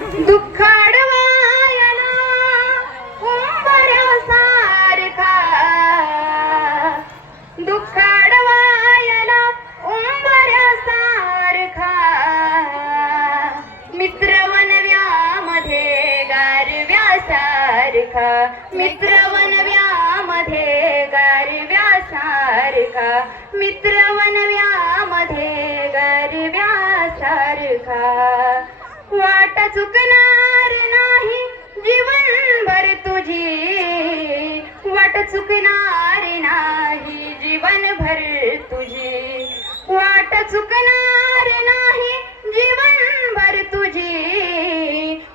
दुःख अडवायला उंबऱ्यासारखा, दुःख अडवायला उंबऱ्यासारखा, मित्र वनव्यामध्ये गारव्यासारखा, मित्र वनव्यामध्ये गारव्यासारखा, मित्र वनव्यामध्ये गारव्यासारखा, वाट चुकणार नाही जीवनभर तुझी, वाट चुकणार नाही जीवनभर तुझी, वाट चुकणार नाही जीवनभर तुझी,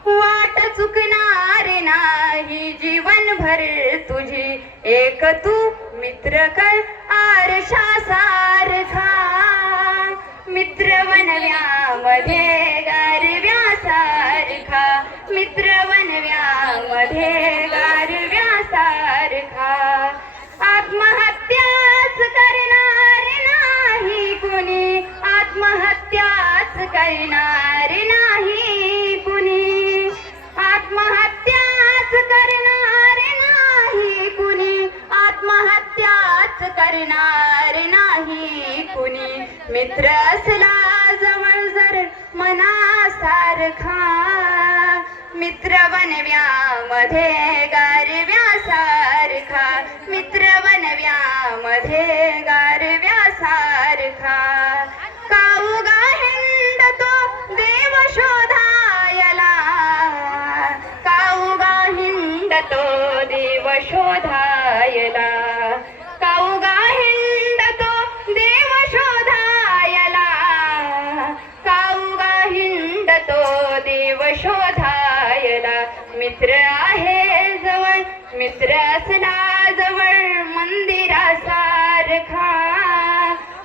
वाट चुकणार नाही जीवनभर तुझी, एक तू मित्र कर आरशासारखा, मित्र वनव्यामध्ये गारव्यासारखा, मित्र वनव्यामध्ये गारव्यासारखा, आत्महत्याच करणार नाही कुणी, आत्महत्याच करणार नाही कुणी, आत्महत्याच करणार नाही कुणी, आत्महत्याच करणार नाही कुणी, मित्र असला जवळ जर मनासारखा, मित्र वनव्यामध्ये गारव्यासारखा, मित्र वनव्यामध्ये गारव्यासारखा, काऊगा हिंडतो देव शोधायला, काऊगा हिंडतो देव शोधायला, काऊगा हिंडतो देव शोधायला, काऊगा हिंडतो देव शोधायला, मित्र आहे जवळ, मित्र असला जवळ मंदिरासारखा,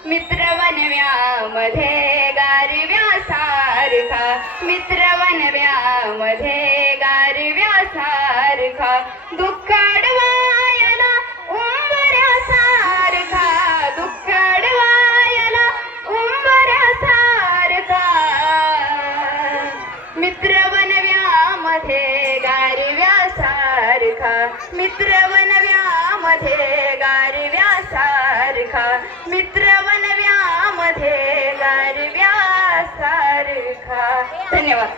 मित्र वनव्यामध्ये गारव्यासारखा, मित्र वनव्यामध्ये गारव्यासारखा, दुःख अडवायला उंबऱ्यासारखा, दुःख अडवायला उंबऱ्यासारखा, मित्र वनव्यामध्ये गारव्यासारखा, मित्र वनव्यामध्ये गारव्यासारखा, मित्र वनव्यामध्ये गारव्यासारखा. धन्यवाद.